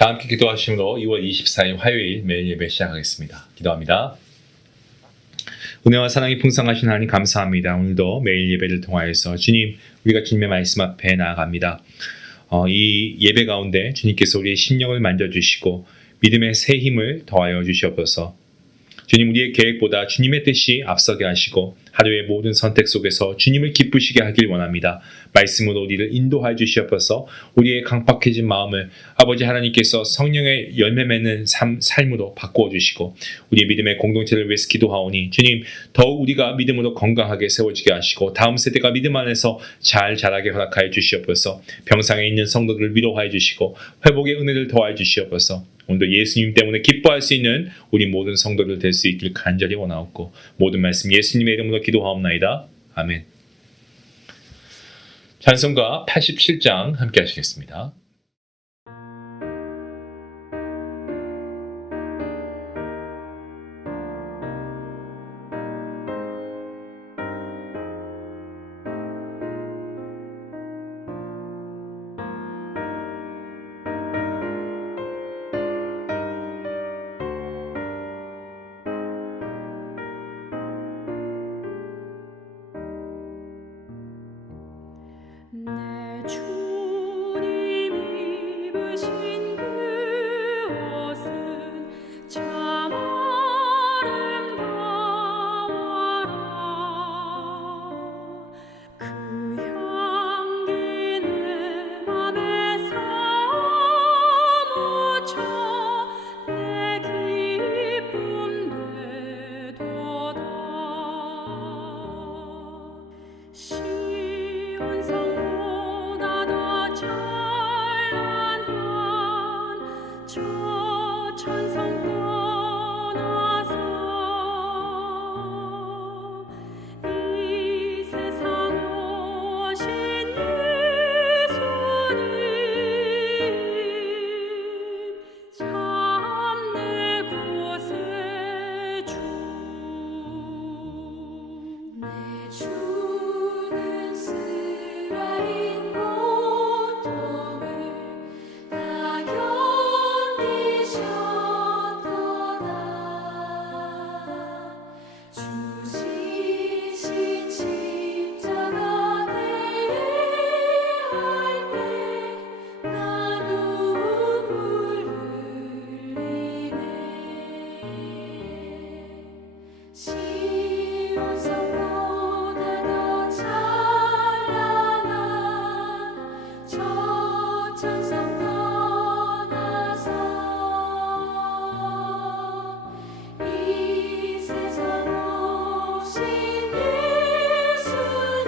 다 함께 기도하심으로 2월 24일 화요일 매일 예배 시작하겠습니다. 기도합니다. 은혜와 사랑이 풍성하신 하나님 감사합니다. 오늘도 매일 예배를 통하여서 주님, 우리가 주님의 말씀 앞에 나아갑니다. 이 예배 가운데 주님께서 우리의 심령을 만져주시고 믿음의 새 힘을 더하여 주시옵소서. 주님, 우리의 계획보다 주님의 뜻이 앞서게 하시고 하루의 모든 선택 속에서 주님을 기쁘시게 하길 원합니다. 말씀으로 우리를 인도하여 주시옵소서. 우리의 강팍해진 마음을 아버지 하나님께서 성령의 열매 맺는 삶으로 바꾸어 주시고 우리의 믿음의 공동체를 위해서 기도하오니 주님, 더욱 우리가 믿음으로 건강하게 세워지게 하시고 다음 세대가 믿음 안에서 잘 자라게 허락하여 주시옵소서. 병상에 있는 성도들을 위로하여 주시고 회복의 은혜를 더하여 주시옵소서. 오늘도 예수님 때문에 기뻐할 수 있는 우리 모든 성도들 될 수 있길 간절히 원하옵고 모든 말씀 예수님의 이름으로 기도하옵나이다. 아멘. 찬송가 87장 함께 하시겠습니다. 내 주님 입으신 그 옷은 참 아름다워라. 그 향기 내 맘에 사무쳐 내 기쁨 되도다. 시온성보다 더 찬란한 저 천성 떠나서 이 세상 오신 예수님 참 내 곳의 주. 내 주는 스라인 고통을 다 견디셨도다. 주시신 십자가 대할 때 나 눈물 흘리네. 시온성보다 더 찬란한 저 천성 떠나서 이 세상 오신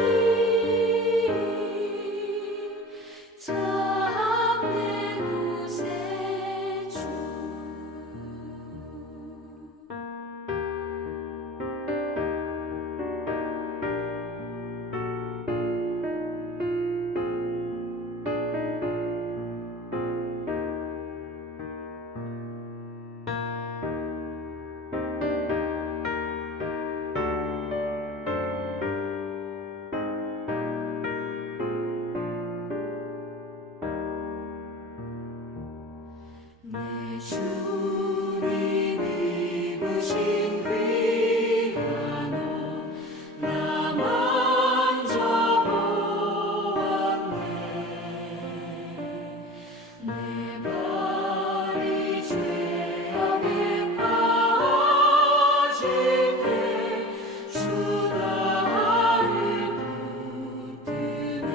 예수님 참 내 곳의 주. 내 주님 입으신 귀한 옷 나 만져보았네. 내 발이 죄악에 빠질 때 주 나를 붙드네.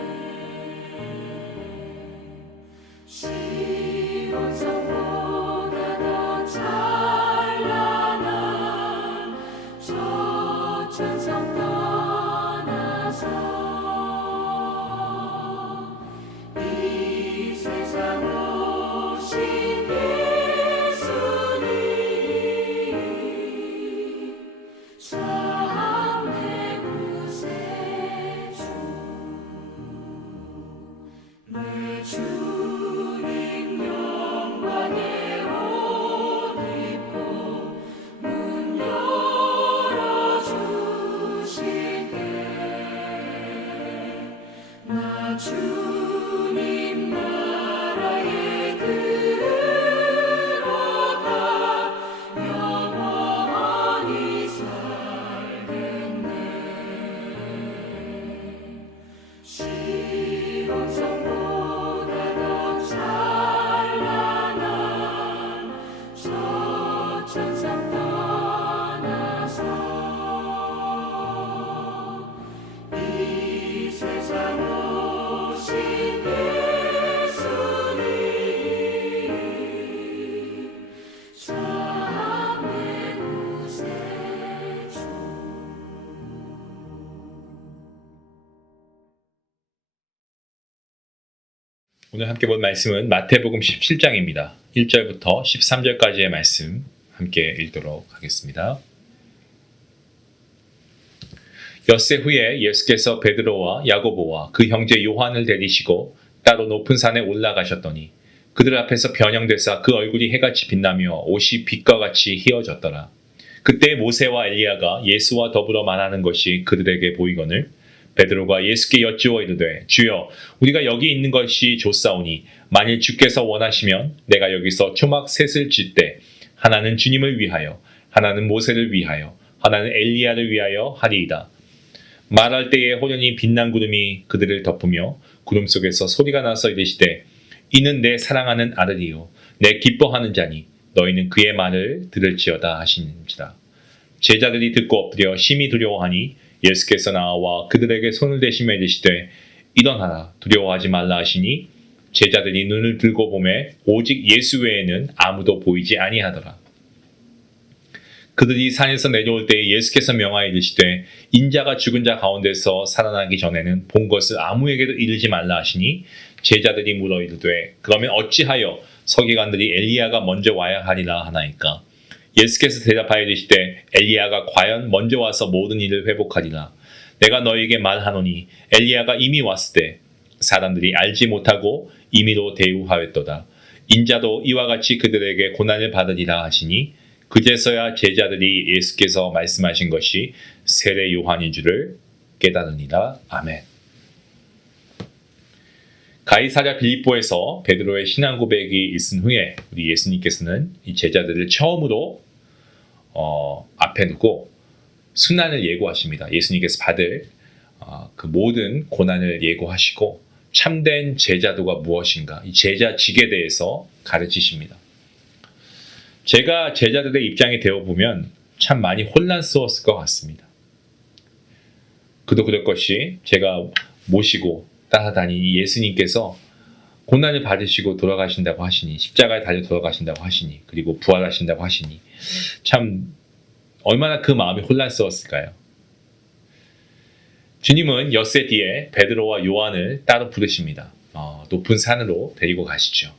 시온성보다 더 찬란한 저 천성 떠나서 이 세상 오신 예수님 참 내 곳의 주. 내 주님 오늘 함께 본 말씀은 마태복음 17장입니다. 1절부터 13절까지의 말씀 함께 읽도록 하겠습니다. 엿새 후에 예수께서 베드로와 야고보와 그 형제 요한을 데리시고 따로 높은 산에 올라가셨더니 그들 앞에서 변형되사 그 얼굴이 해같이 빛나며 옷이 빛과 같이 희어졌더라. 그때 모세와 엘리야가 예수와 더불어 말하는 것이 그들에게 보이거늘 베드로가 예수께 여쭈어 이르되 주여 우리가 여기 있는 것이 좋사오니 만일 주께서 원하시면 내가 여기서 초막 셋을 짓되 하나는 주님을 위하여 하나는 모세를 위하여 하나는 엘리야를 위하여 하리이다. 말할 때에 호련히 빛난 구름이 그들을 덮으며 구름 속에서 소리가 나서 이르시되 이는 내 사랑하는 아들이요 내 기뻐하는 자니 너희는 그의 말을 들을지어다 하시는지라. 제자들이 듣고 엎드려 심히 두려워하니 예수께서 나와 그들에게 손을 대시며 이르시되 일어나라 두려워하지 말라 하시니 제자들이 눈을 들고 보매 오직 예수 외에는 아무도 보이지 아니하더라. 그들이 산에서 내려올 때에 예수께서 명하여 이르시되 인자가 죽은 자 가운데서 살아나기 전에는 본 것을 아무에게도 이르지 말라 하시니 제자들이 물어 이르되 그러면 어찌하여 서기관들이 엘리야가 먼저 와야 하리라 하나이까. 예수께서 대답하여 이르시되 엘리야가 과연 먼저 와서 모든 일을 회복하리라. 내가 너희에게 말하노니 엘리야가 이미 왔을 때 사람들이 알지 못하고 임의로 대우하였도다. 인자도 이와 같이 그들에게 고난을 받으리라 하시니 그제서야 제자들이 예수께서 말씀하신 것이 세례 요한인 줄을 깨달으니라. 아멘. 가이사랴 빌립보에서 베드로의 신앙 고백이 있은 후에 우리 예수님께서는 이 제자들을 처음으로 앞에 두고 순환을 예고하십니다. 예수님께서 받을 그 모든 고난을 예고하시고 참된 제자도가 무엇인가, 이 제자직에 대해서 가르치십니다. 제가 제자들의 입장이 되어보면 참 많이 혼란스러웠을 것 같습니다. 그도 그럴 것이 제가 모시고 따라다니니 예수님께서 고난을 받으시고 돌아가신다고 하시니 십자가에 달려 돌아가신다고 하시니 그리고 부활하신다고 하시니 참 얼마나 그 마음이 혼란스러웠을까요? 주님은 엿새 뒤에 베드로와 요한을 따로 부르십니다. 높은 산으로 데리고 가시죠.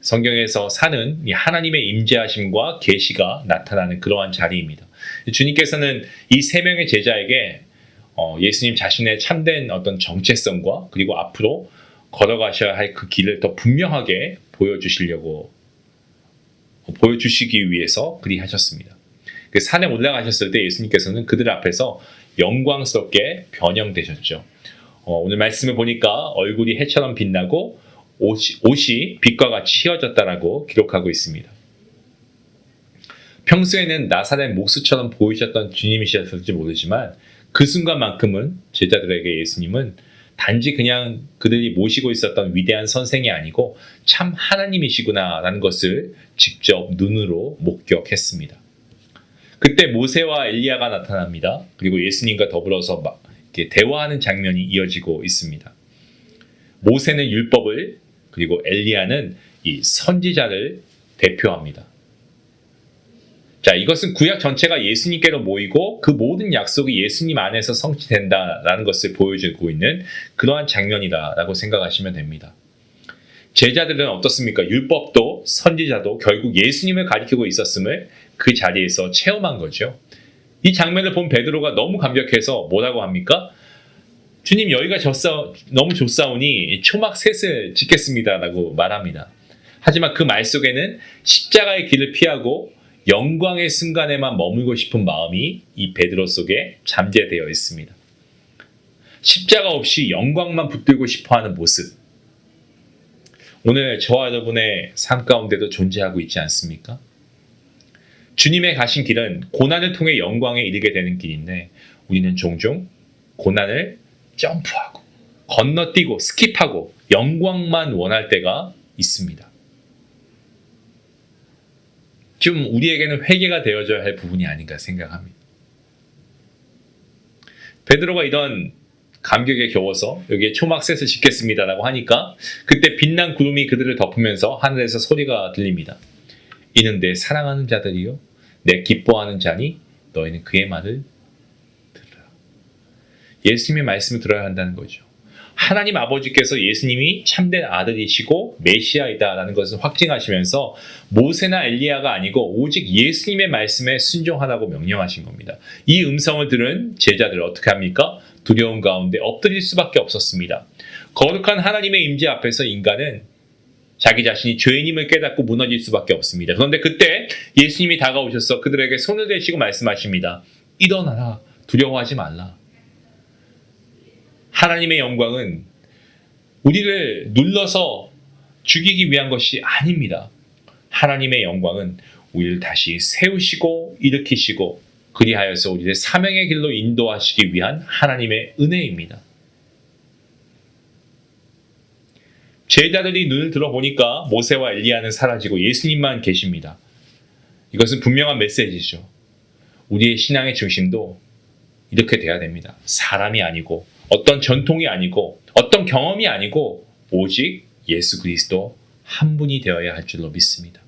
성경에서 산은 하나님의 임재하심과 계시가 나타나는 그러한 자리입니다. 주님께서는 이 세 명의 제자에게 예수님 자신의 참된 어떤 정체성과 그리고 앞으로 걸어가셔야 할 그 길을 더 분명하게 보여주시기 위해서 그리 하셨습니다. 그 산에 올라가셨을 때 예수님께서는 그들 앞에서 영광스럽게 변형되셨죠. 오늘 말씀을 보니까 얼굴이 해처럼 빛나고 옷이 빛과 같이 휘어졌다라고 기록하고 있습니다. 평소에는 나사렛 목수처럼 보이셨던 주님이셨을지 모르지만 그 순간만큼은 제자들에게 예수님은 단지 그냥 그들이 모시고 있었던 위대한 선생이 아니고 참 하나님이시구나라는 것을 직접 눈으로 목격했습니다. 그때 모세와 엘리야가 나타납니다. 그리고 예수님과 더불어서 이렇게 대화하는 장면이 이어지고 있습니다. 모세는 율법을 그리고 엘리야는 이 선지자를 대표합니다. 자, 이것은 구약 전체가 예수님께로 모이고 그 모든 약속이 예수님 안에서 성취된다라는 것을 보여주고 있는 그러한 장면이다라고 생각하시면 됩니다. 제자들은 어떻습니까? 율법도 선지자도 결국 예수님을 가리키고 있었음을 그 자리에서 체험한 거죠. 이 장면을 본 베드로가 너무 감격해서 뭐라고 합니까? 주님 여기가 너무 좋사오니 초막 셋을 짓겠습니다라고 말합니다. 하지만 그 말 속에는 십자가의 길을 피하고 영광의 순간에만 머물고 싶은 마음이 이 베드로 속에 잠재되어 있습니다. 십자가 없이 영광만 붙들고 싶어하는 모습. 오늘 저와 여러분의 삶 가운데도 존재하고 있지 않습니까? 주님의 가신 길은 고난을 통해 영광에 이르게 되는 길인데 우리는 종종 고난을 점프하고 건너뛰고 스킵하고 영광만 원할 때가 있습니다. 좀 우리에게는 회개가 되어져야 할 부분이 아닌가 생각합니다. 베드로가 이런 감격에 겨워서 여기에 초막셋을 짓겠습니다라고 하니까 그때 빛난 구름이 그들을 덮으면서 하늘에서 소리가 들립니다. 이는 내 사랑하는 자들이요 내 기뻐하는 자니 너희는 그의 말을 들으라. 예수님의 말씀을 들어야 한다는 거죠. 하나님 아버지께서 예수님이 참된 아들이시고 메시아이다라는 것을 확증하시면서 모세나 엘리야가 아니고 오직 예수님의 말씀에 순종하라고 명령하신 겁니다. 이 음성을 들은 제자들 어떻게 합니까? 두려움 가운데 엎드릴 수밖에 없었습니다. 거룩한 하나님의 임재 앞에서 인간은 자기 자신이 죄인임을 깨닫고 무너질 수밖에 없습니다. 그런데 그때 예수님이 다가오셔서 그들에게 손을 대시고 말씀하십니다. 일어나라. 두려워하지 말라. 하나님의 영광은 우리를 눌러서 죽이기 위한 것이 아닙니다. 하나님의 영광은 우리를 다시 세우시고 일으키시고 그리하여서 우리를 사명의 길로 인도하시기 위한 하나님의 은혜입니다. 제자들이 눈을 들어보니까 모세와 엘리야는 사라지고 예수님만 계십니다. 이것은 분명한 메시지죠. 우리의 신앙의 중심도 이렇게 돼야 됩니다. 사람이 아니고 어떤 전통이 아니고 어떤 경험이 아니고 오직 예수 그리스도 한 분이 되어야 할 줄로 믿습니다.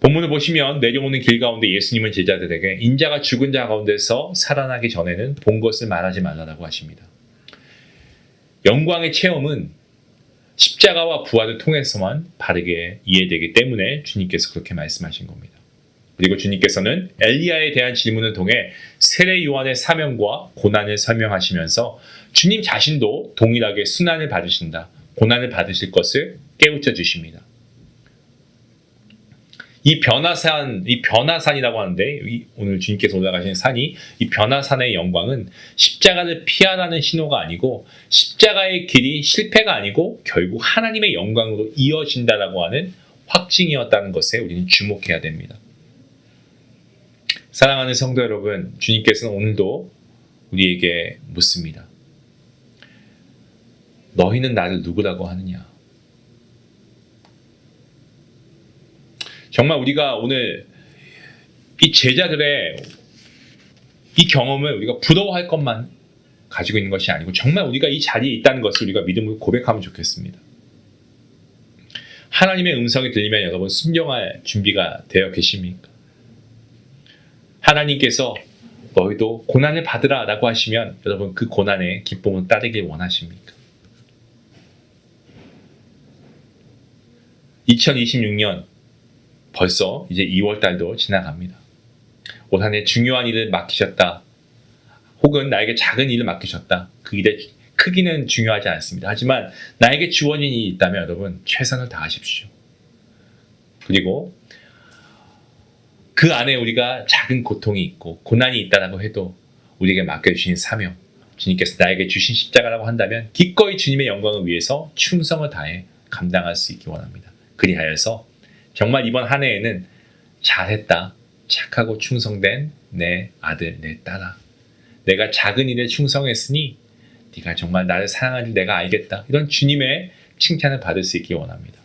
본문을 보시면 내려오는 길 가운데 예수님은 제자들에게 인자가 죽은 자 가운데서 살아나기 전에는 본 것을 말하지 말라고 하십니다. 영광의 체험은 십자가와 부활을 통해서만 바르게 이해되기 때문에 주님께서 그렇게 말씀하신 겁니다. 그리고 주님께서는 엘리야에 대한 질문을 통해 세례 요한의 사명과 고난을 설명하시면서 주님 자신도 동일하게 순환을 받으신다, 고난을 받으실 것을 깨우쳐 주십니다. 이 변화산이라고 하는데 오늘 주님께서 올라가신 산이 이 변화산의 영광은 십자가를 피하라는 신호가 아니고 십자가의 길이 실패가 아니고 결국 하나님의 영광으로 이어진다라고 하는 확증이었다는 것에 우리는 주목해야 됩니다. 사랑하는 성도 여러분, 주님께서는 오늘도 우리에게 묻습니다. 너희는 나를 누구라고 하느냐? 정말 우리가 오늘 이 제자들의 이 경험을 우리가 부러워할 것만 가지고 있는 것이 아니고 정말 우리가 이 자리에 있다는 것을 우리가 믿음으로 고백하면 좋겠습니다. 하나님의 음성이 들리면 여러분 순종할 준비가 되어 계십니까? 하나님께서 너희도 고난을 받으라 라고 하시면 여러분 그 고난의 기쁨을 따르길 원하십니까? 2026년 벌써 이제 2월달도 지나갑니다. 올 한 해 중요한 일을 맡기셨다. 혹은 나에게 작은 일을 맡기셨다. 그 일의 크기는 중요하지 않습니다. 하지만 나에게 주어진 일이 있다면 여러분 최선을 다하십시오. 그리고 그 안에 우리가 작은 고통이 있고 고난이 있다라고 해도 우리에게 맡겨주신 사명, 주님께서 나에게 주신 십자가라고 한다면 기꺼이 주님의 영광을 위해서 충성을 다해 감당할 수 있기 원합니다. 그리하여서 정말 이번 한 해에는 잘했다, 착하고 충성된 내 아들, 내 딸아. 내가 작은 일에 충성했으니 네가 정말 나를 사랑하는 줄 내가 알겠다. 이런 주님의 칭찬을 받을 수 있기 원합니다.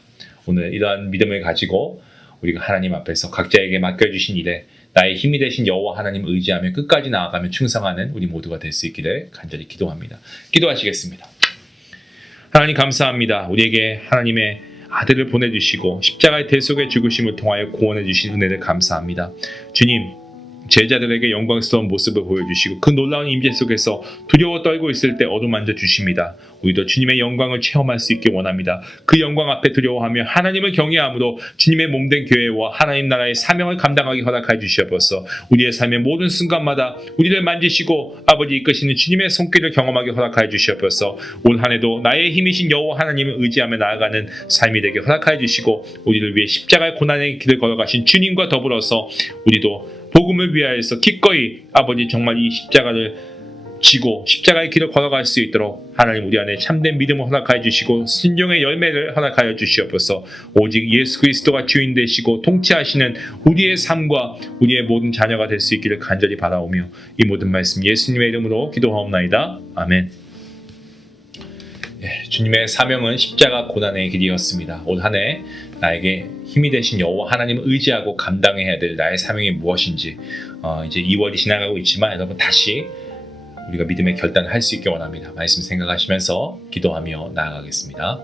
오늘 이러한 믿음을 가지고 우리가 하나님 앞에서 각자에게 맡겨주신 일에 나의 힘이 되신 여호와 하나님 의지하며 끝까지 나아가며 충성하는 우리 모두가 될 수 있기를 간절히 기도합니다. 기도하시겠습니다. 하나님 감사합니다. 우리에게 하나님의 아들을 보내주시고 십자가의 대속의 죽으심을 통하여 구원해 주신 은혜를 감사합니다. 주님, 제자들에게 영광스러운 모습을 보여주시고 그 놀라운 임재 속에서 두려워 떨고 있을 때 어루만져 주십니다. 우리도 주님의 영광을 체험할 수 있게 원합니다. 그 영광 앞에 두려워하며 하나님을 경외함으로 주님의 몸된 교회와 하나님 나라의 사명을 감당하기 허락하여 주시옵소서. 우리의 삶의 모든 순간마다 우리를 만지시고 아버지 이끄시는 주님의 손길을 경험하게 허락하여 주시옵소서. 올 한 해도 나의 힘이신 여호와 하나님을 의지하며 나아가는 삶이 되게 허락하여 주시고 우리를 위해 십자가의 고난의 길을 걸어가신 주님과 더불어서 우리도 복음을 위하여서 기꺼이 아버지 정말 이 십자가를 지고 십자가의 길을 걸어갈 수 있도록 하나님 우리 안에 참된 믿음을 허락하여 주시고 순종의 열매를 허락하여 주시옵소서. 오직 예수 그리스도가 주인 되시고 통치하시는 우리의 삶과 우리의 모든 자녀가 될 수 있기를 간절히 바라오며 이 모든 말씀 예수님의 이름으로 기도하옵나이다. 아멘. 주님의 사명은 십자가 고난의 길이었습니다. 올 한 해 나에게 힘이 되신 여호와 하나님을 의지하고 감당해야 될 나의 사명이 무엇인지 이제 2월이 지나가고 있지만 여러분 다시 우리가 믿음의 결단을 할 수 있게 원합니다. 말씀 생각하시면서 기도하며 나아가겠습니다.